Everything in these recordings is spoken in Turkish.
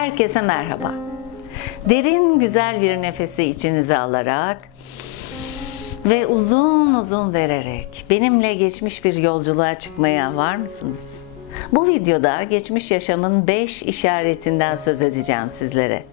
Herkese merhaba. Derin güzel bir nefesi içinize alarak ve uzun uzun vererek benimle geçmiş bir yolculuğa çıkmaya var mısınız? Bu videoda geçmiş yaşamın 5 işaretinden söz edeceğim sizlere.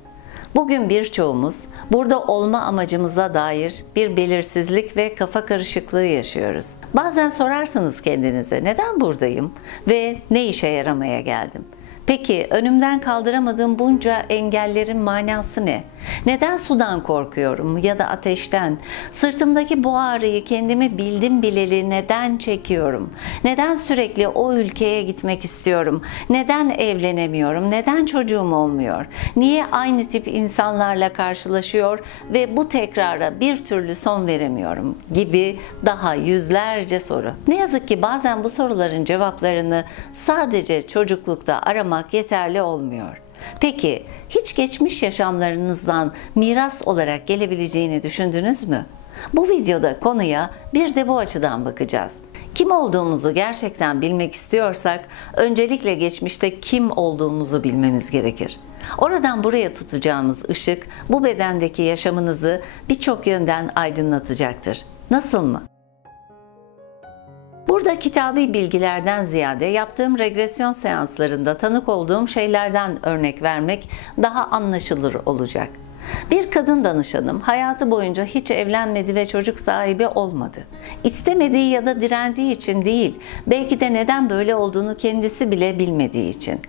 Bugün birçoğumuz burada olma amacımıza dair bir belirsizlik ve kafa karışıklığı yaşıyoruz. Bazen sorarsınız kendinize, neden buradayım ve ne işe yaramaya geldim? Peki önümden kaldıramadığım bunca engellerin manası ne? Neden sudan korkuyorum ya da ateşten? Sırtımdaki bu ağrıyı kendimi bildim bileli neden çekiyorum? Neden sürekli o ülkeye gitmek istiyorum? Neden evlenemiyorum? Neden çocuğum olmuyor? Niye aynı tip insanlarla karşılaşıyor ve bu tekrara bir türlü son veremiyorum? Gibi daha yüzlerce soru. Ne yazık ki bazen bu soruların cevaplarını sadece çocuklukta aramak yeterli olmuyor. Peki hiç geçmiş yaşamlarınızdan miras olarak gelebileceğini düşündünüz mü? Bu videoda konuya bir de bu açıdan bakacağız. Kim olduğumuzu gerçekten bilmek istiyorsak öncelikle geçmişte kim olduğumuzu bilmemiz gerekir. Oradan buraya tutacağımız ışık bu bedendeki yaşamınızı birçok yönden aydınlatacaktır. Nasıl mı? Burada kitabi bilgilerden ziyade yaptığım regresyon seanslarında tanık olduğum şeylerden örnek vermek daha anlaşılır olacak. Bir kadın danışanım hayatı boyunca hiç evlenmedi ve çocuk sahibi olmadı. İstemediği ya da direndiği için değil, belki de neden böyle olduğunu kendisi bile bilmediği için.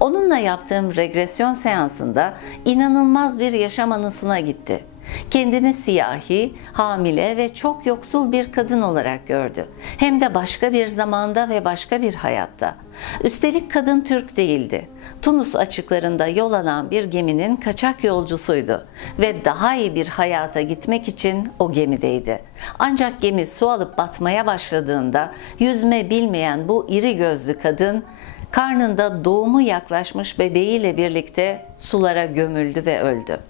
Onunla yaptığım regresyon seansında inanılmaz bir yaşam anısına gitti. Kendini siyahi, hamile ve çok yoksul bir kadın olarak gördü. Hem de başka bir zamanda ve başka bir hayatta. Üstelik kadın Türk değildi. Tunus açıklarında yol alan bir geminin kaçak yolcusuydu ve daha iyi bir hayata gitmek için o gemideydi. Ancak gemi su alıp batmaya başladığında yüzme bilmeyen bu iri gözlü kadın karnında doğumu yaklaşmış bebeğiyle birlikte sulara gömüldü ve öldü.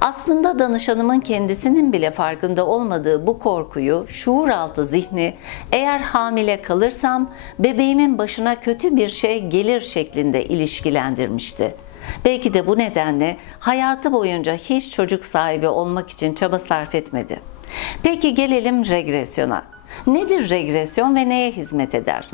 Aslında danışanımın kendisinin bile farkında olmadığı bu korkuyu, şuuraltı zihni, eğer hamile kalırsam bebeğimin başına kötü bir şey gelir şeklinde ilişkilendirmişti. Belki de bu nedenle hayatı boyunca hiç çocuk sahibi olmak için çaba sarf etmedi. Peki gelelim regresyona. Nedir regresyon ve neye hizmet eder?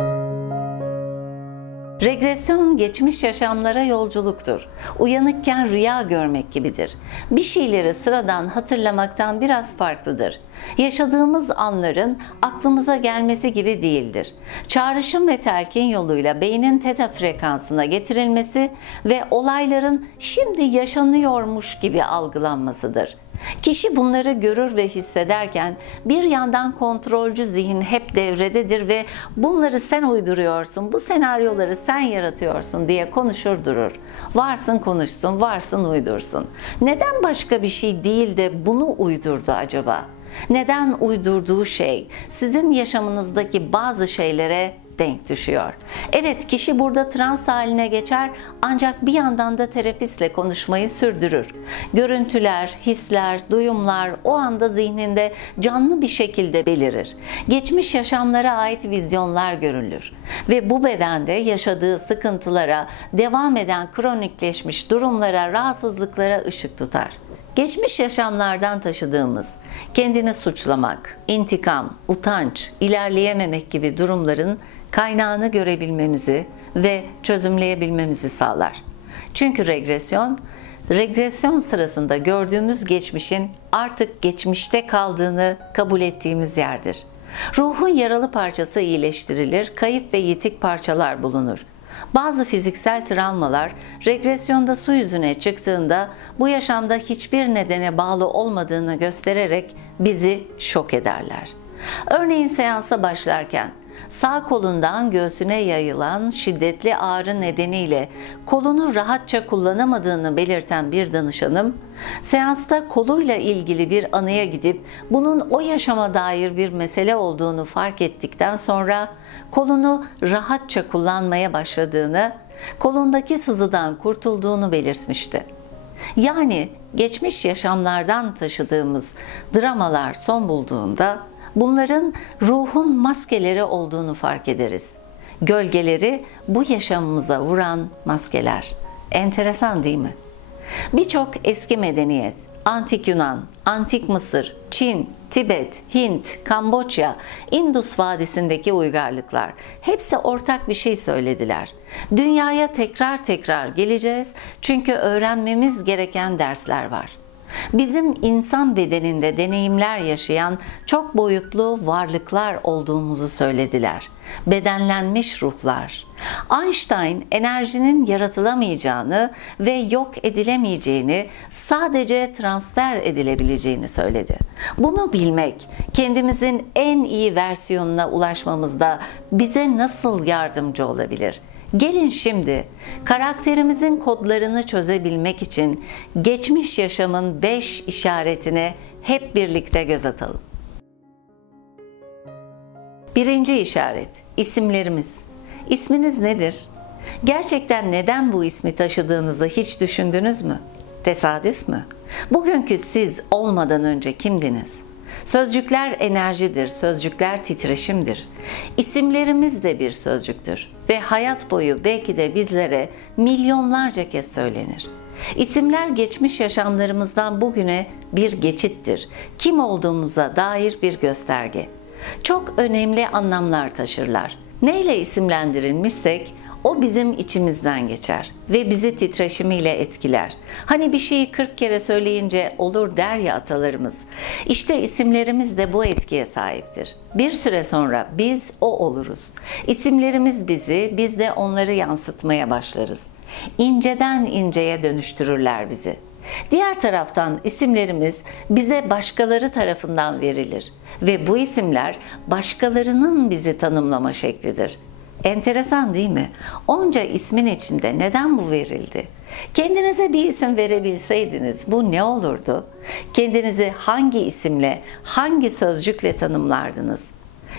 Regresyon geçmiş yaşamlara yolculuktur. Uyanıkken rüya görmek gibidir. Bir şeyleri sıradan hatırlamaktan biraz farklıdır. Yaşadığımız anların aklımıza gelmesi gibi değildir. Çağrışım ve telkin yoluyla beynin teta frekansına getirilmesi ve olayların şimdi yaşanıyormuş gibi algılanmasıdır. Kişi bunları görür ve hissederken bir yandan kontrolcü zihin hep devrededir ve bunları sen uyduruyorsun, bu senaryoları sen yaratıyorsun diye konuşur durur. Varsın konuşsun, varsın uydursun. Neden başka bir şey değil de bunu uydurdu acaba? Neden uydurduğu şey sizin yaşamınızdaki bazı şeylere denk düşüyor? Evet, kişi burada trans haline geçer ancak bir yandan da terapistle konuşmayı sürdürür. Görüntüler, hisler, duyumlar o anda zihninde canlı bir şekilde belirir. Geçmiş yaşamlara ait vizyonlar görülür ve bu bedende yaşadığı sıkıntılara, devam eden kronikleşmiş durumlara, rahatsızlıklara ışık tutar. Geçmiş yaşamlardan taşıdığımız, kendini suçlamak, intikam, utanç, ilerleyememek gibi durumların kaynağını görebilmemizi ve çözümleyebilmemizi sağlar. Çünkü regresyon sırasında gördüğümüz geçmişin artık geçmişte kaldığını kabul ettiğimiz yerdir. Ruhun yaralı parçası iyileştirilir, kayıp ve yitik parçalar bulunur. Bazı fiziksel travmalar regresyonda su yüzüne çıktığında bu yaşamda hiçbir nedene bağlı olmadığını göstererek bizi şok ederler. Örneğin seansa başlarken sağ kolundan göğsüne yayılan şiddetli ağrı nedeniyle kolunu rahatça kullanamadığını belirten bir danışanım, seansta koluyla ilgili bir anıya gidip bunun o yaşama dair bir mesele olduğunu fark ettikten sonra kolunu rahatça kullanmaya başladığını, kolundaki sızıdan kurtulduğunu belirtmişti. Yani geçmiş yaşamlardan taşıdığımız dramalar son bulduğunda bunların ruhun maskeleri olduğunu fark ederiz. Gölgeleri bu yaşamımıza vuran maskeler. Enteresan değil mi? Birçok eski medeniyet, Antik Yunan, Antik Mısır, Çin, Tibet, Hint, Kamboçya, Indus Vadisi'ndeki uygarlıklar hepsi ortak bir şey söylediler. Dünyaya tekrar tekrar geleceğiz çünkü öğrenmemiz gereken dersler var. Bizim insan bedeninde deneyimler yaşayan çok boyutlu varlıklar olduğumuzu söylediler. Bedenlenmiş ruhlar. Einstein enerjinin yaratılamayacağını ve yok edilemeyeceğini, sadece transfer edilebileceğini söyledi. Bunu bilmek, kendimizin en iyi versiyonuna ulaşmamızda bize nasıl yardımcı olabilir? Gelin şimdi karakterimizin kodlarını çözebilmek için geçmiş yaşamın 5 işaretine hep birlikte göz atalım. Birinci işaret, isimlerimiz. İsminiz nedir? Gerçekten neden bu ismi taşıdığınızı hiç düşündünüz mü? Tesadüf mü? Bugünkü siz olmadan önce kimdiniz? Sözcükler enerjidir, sözcükler titreşimdir. İsimlerimiz de bir sözcüktür ve hayat boyu belki de bizlere milyonlarca kez söylenir. İsimler geçmiş yaşamlarımızdan bugüne bir geçittir. Kim olduğumuza dair bir gösterge. Çok önemli anlamlar taşırlar. Neyle isimlendirilmişsek o bizim içimizden geçer ve bizi titreşimiyle etkiler. Hani bir şeyi 40 kere söyleyince olur der ya atalarımız. İşte isimlerimiz de bu etkiye sahiptir. Bir süre sonra biz o oluruz. İsimlerimiz bizi, biz de onları yansıtmaya başlarız. İnceden inceye dönüştürürler bizi. Diğer taraftan isimlerimiz bize başkaları tarafından verilir ve bu isimler başkalarının bizi tanımlama şeklidir. Enteresan değil mi? Onca ismin içinde neden bu verildi? Kendinize bir isim verebilseydiniz bu ne olurdu? Kendinizi hangi isimle, hangi sözcükle tanımlardınız?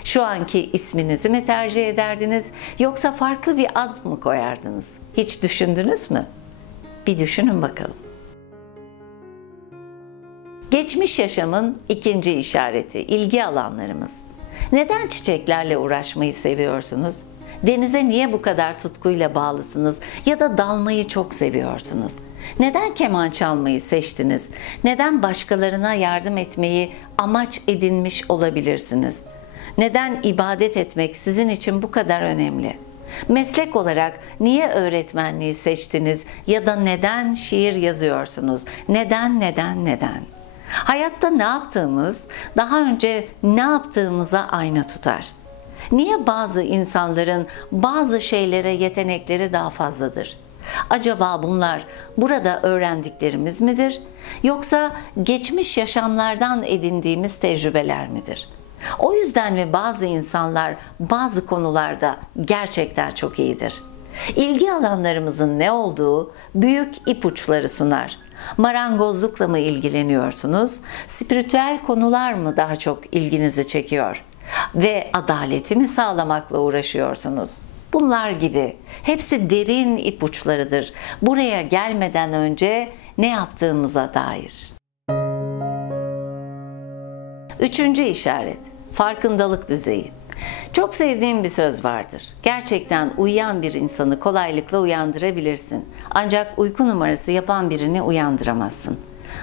Şu anki isminizi mi tercih ederdiniz yoksa farklı bir ad mı koyardınız? Hiç düşündünüz mü? Bir düşünün bakalım. Geçmiş yaşamın ikinci işareti, ilgi alanlarımız. Neden çiçeklerle uğraşmayı seviyorsunuz? Denize niye bu kadar tutkuyla bağlısınız ya da dalmayı çok seviyorsunuz? Neden keman çalmayı seçtiniz? Neden başkalarına yardım etmeyi amaç edinmiş olabilirsiniz? Neden ibadet etmek sizin için bu kadar önemli? Meslek olarak niye öğretmenliği seçtiniz ya da neden şiir yazıyorsunuz? Neden? Hayatta ne yaptığımız, daha önce ne yaptığımıza ayna tutar. Niye bazı insanların bazı şeylere yetenekleri daha fazladır? Acaba bunlar burada öğrendiklerimiz midir? Yoksa geçmiş yaşamlardan edindiğimiz tecrübeler midir? O yüzden mi bazı insanlar bazı konularda gerçekten çok iyidir? İlgi alanlarımızın ne olduğu büyük ipuçları sunar. Marangozlukla mı ilgileniyorsunuz? Spiritüel konular mı daha çok ilginizi çekiyor? Ve adaleti mi sağlamakla uğraşıyorsunuz? Bunlar gibi. Hepsi derin ipuçlarıdır. Buraya gelmeden önce ne yaptığımıza dair. Üçüncü işaret, farkındalık düzeyi. Çok sevdiğim bir söz vardır. Gerçekten uyuyan bir insanı kolaylıkla uyandırabilirsin. Ancak uyku numarası yapan birini uyandıramazsın.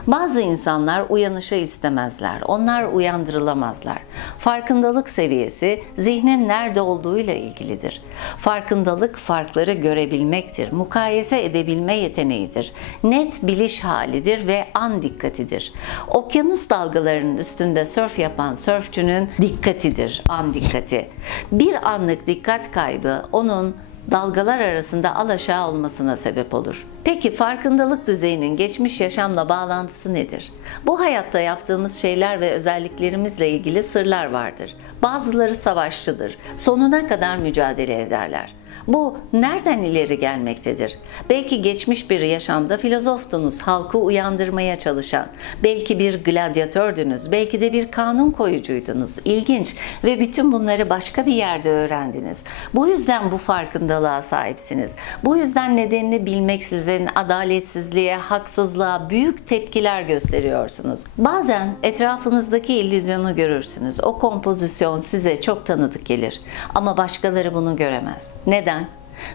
Bazı insanlar uyanışı istemezler. Onlar uyandırılamazlar. Farkındalık seviyesi zihnin nerede olduğuyla ilgilidir. Farkındalık farkları görebilmektir. Mukayese edebilme yeteneğidir. Net biliş halidir ve an dikkatidir. Okyanus dalgalarının üstünde sörf yapan sörfçünün dikkatidir, an dikkati. Bir anlık dikkat kaybı onun dalgalar arasında alaşağı olmasına sebep olur. Peki farkındalık düzeyinin geçmiş yaşamla bağlantısı nedir? Bu hayatta yaptığımız şeyler ve özelliklerimizle ilgili sırlar vardır. Bazıları savaşçıdır. Sonuna kadar mücadele ederler. Bu nereden ileri gelmektedir? Belki geçmiş bir yaşamda filozoftunuz, halkı uyandırmaya çalışan. Belki bir gladyatördünüz, belki de bir kanun koyucuydunuz. İlginç ve bütün bunları başka bir yerde öğrendiniz. Bu yüzden bu farkındalığa sahipsiniz. Bu yüzden nedenini bilmeksizin adaletsizliğe, haksızlığa büyük tepkiler gösteriyorsunuz. Bazen etrafınızdaki illüzyonu görürsünüz. O kompozisyon size çok tanıdık gelir. Ama başkaları bunu göremez. Neden?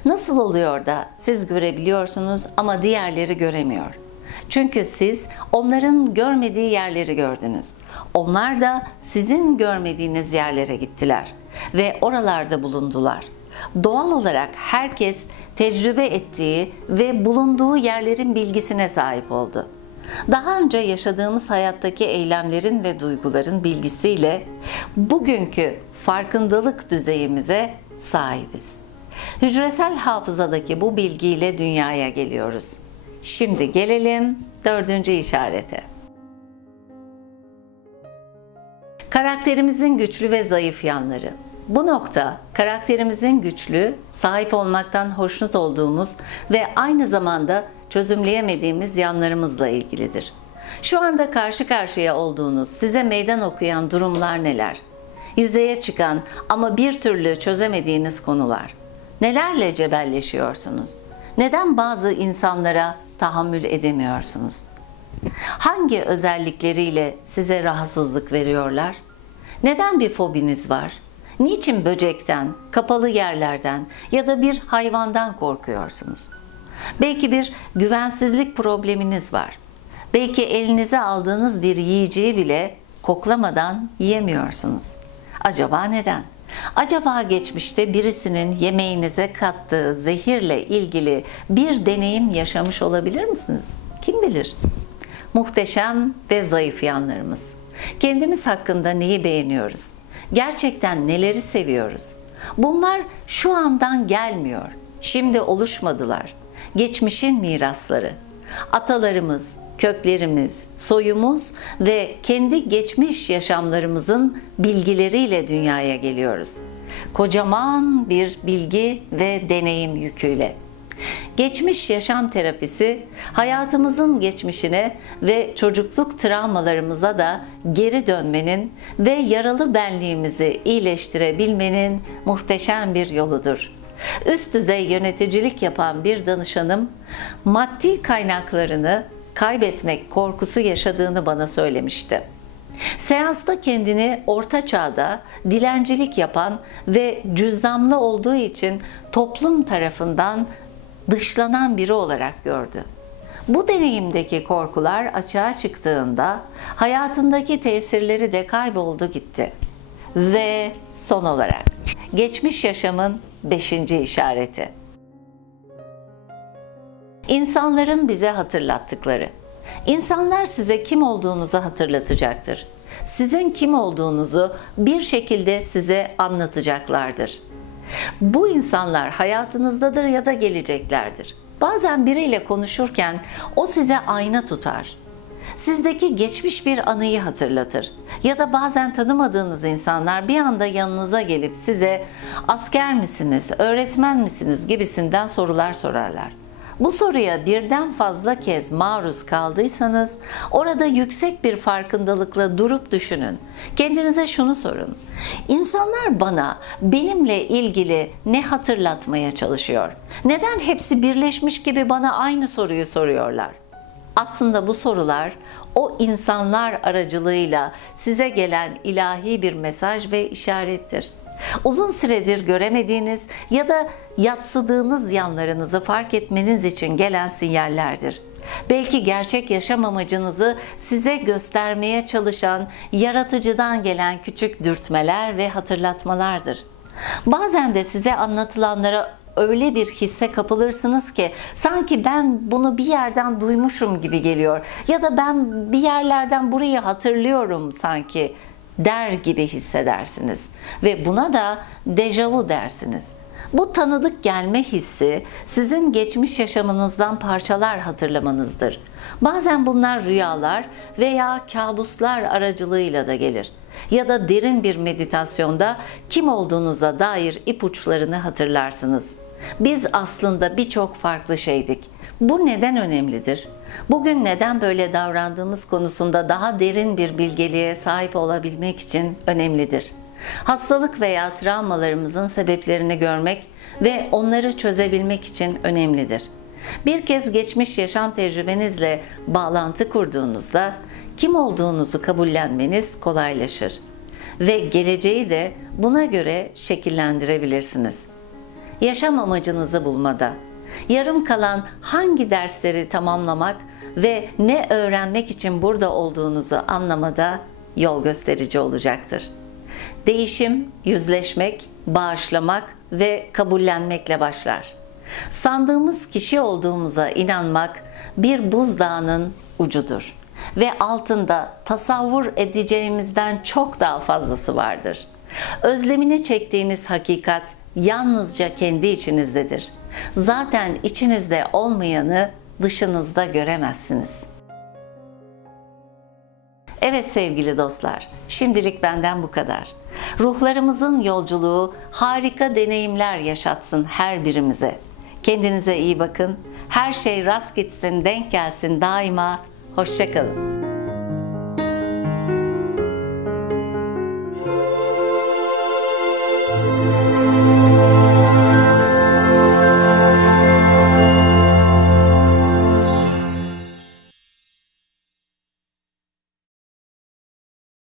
Nasıl oluyor da siz görebiliyorsunuz ama diğerleri göremiyor? Çünkü siz onların görmediği yerleri gördünüz. Onlar da sizin görmediğiniz yerlere gittiler ve oralarda bulundular. Doğal olarak herkes tecrübe ettiği ve bulunduğu yerlerin bilgisine sahip oldu. Daha önce yaşadığımız hayattaki eylemlerin ve duyguların bilgisiyle bugünkü farkındalık düzeyimize sahibiz. Hücresel hafızadaki bu bilgiyle dünyaya geliyoruz. Şimdi gelelim dördüncü işarete. Karakterimizin güçlü ve zayıf yanları. Bu nokta karakterimizin güçlü, sahip olmaktan hoşnut olduğumuz ve aynı zamanda çözümleyemediğimiz yanlarımızla ilgilidir. Şu anda karşı karşıya olduğunuz, size meydan okuyan durumlar neler? Yüzeye çıkan ama bir türlü çözemediğiniz konular. Nelerle cebelleşiyorsunuz? Neden bazı insanlara tahammül edemiyorsunuz? Hangi özellikleriyle size rahatsızlık veriyorlar? Neden bir fobiniz var? Niçin böcekten, kapalı yerlerden ya da bir hayvandan korkuyorsunuz? Belki bir güvensizlik probleminiz var. Belki elinize aldığınız bir yiyeceği bile koklamadan yiyemiyorsunuz. Acaba neden? Acaba geçmişte birisinin yemeğinize kattığı zehirle ilgili bir deneyim yaşamış olabilir misiniz? Kim bilir? Muhteşem ve zayıf yanlarımız. Kendimiz hakkında neyi beğeniyoruz? Gerçekten neleri seviyoruz? Bunlar şu andan gelmiyor. Şimdi oluşmadılar. Geçmişin mirasları. Atalarımız, köklerimiz, soyumuz ve kendi geçmiş yaşamlarımızın bilgileriyle dünyaya geliyoruz. Kocaman bir bilgi ve deneyim yüküyle. Geçmiş yaşam terapisi, hayatımızın geçmişine ve çocukluk travmalarımıza da geri dönmenin ve yaralı benliğimizi iyileştirebilmenin muhteşem bir yoludur. Üst düzey yöneticilik yapan bir danışanım, maddi kaynaklarını kaybetmek korkusu yaşadığını bana söylemişti. Seansta kendini orta çağda dilencilik yapan ve cüzdanlı olduğu için toplum tarafından dışlanan biri olarak gördü. Bu deneyimdeki korkular açığa çıktığında hayatındaki tesirleri de kayboldu gitti. Ve son olarak geçmiş yaşamın 5. işareti. İnsanların bize hatırlattıkları. İnsanlar size kim olduğunuzu hatırlatacaktır. Sizin kim olduğunuzu bir şekilde size anlatacaklardır. Bu insanlar hayatınızdadır ya da geleceklerdir. Bazen biriyle konuşurken o size ayna tutar. Sizdeki geçmiş bir anıyı hatırlatır. Ya da bazen tanımadığınız insanlar bir anda yanınıza gelip size asker misiniz, öğretmen misiniz gibisinden sorular sorarlar. Bu soruya birden fazla kez maruz kaldıysanız orada yüksek bir farkındalıkla durup düşünün. Kendinize şunu sorun. İnsanlar bana benimle ilgili ne hatırlatmaya çalışıyor? Neden hepsi birleşmiş gibi bana aynı soruyu soruyorlar? Aslında bu sorular o insanlar aracılığıyla size gelen ilahi bir mesaj ve işarettir. Uzun süredir göremediğiniz ya da yadsıdığınız yanlarınızı fark etmeniz için gelen sinyallerdir. Belki gerçek yaşam amacınızı size göstermeye çalışan yaratıcıdan gelen küçük dürtmeler ve hatırlatmalardır. Bazen de size anlatılanlara öyle bir hisse kapılırsınız ki sanki ben bunu bir yerden duymuşum gibi geliyor ya da ben bir yerlerden burayı hatırlıyorum sanki der gibi hissedersiniz ve buna da dejavu dersiniz. Bu tanıdık gelme hissi sizin geçmiş yaşamınızdan parçalar hatırlamanızdır. Bazen bunlar rüyalar veya kabuslar aracılığıyla da gelir. Ya da derin bir meditasyonda kim olduğunuza dair ipuçlarını hatırlarsınız. Biz aslında birçok farklı şeydik. Bu neden önemlidir? Bugün neden böyle davrandığımız konusunda daha derin bir bilgeliğe sahip olabilmek için önemlidir. Hastalık veya travmalarımızın sebeplerini görmek ve onları çözebilmek için önemlidir. Bir kez geçmiş yaşam tecrübenizle bağlantı kurduğunuzda kim olduğunuzu kabullenmeniz kolaylaşır ve geleceği de buna göre şekillendirebilirsiniz. yaşam amacınızı bulmada. Yarım kalan hangi dersleri tamamlamak ve ne öğrenmek için burada olduğunuzu anlamada yol gösterici olacaktır. Değişim, yüzleşmek, bağışlamak ve kabullenmekle başlar. Sandığımız kişi olduğumuza inanmak bir buzdağının ucudur ve altında tasavvur edeceğimizden çok daha fazlası vardır. Özlemini çektiğiniz hakikat yalnızca kendi içinizdedir. Zaten içinizde olmayanı dışınızda göremezsiniz. Evet sevgili dostlar, şimdilik benden bu kadar. Ruhlarımızın yolculuğu harika deneyimler yaşatsın her birimize. Kendinize iyi bakın. Her şey rast gitsin, denk gelsin daima. Hoşça kalın.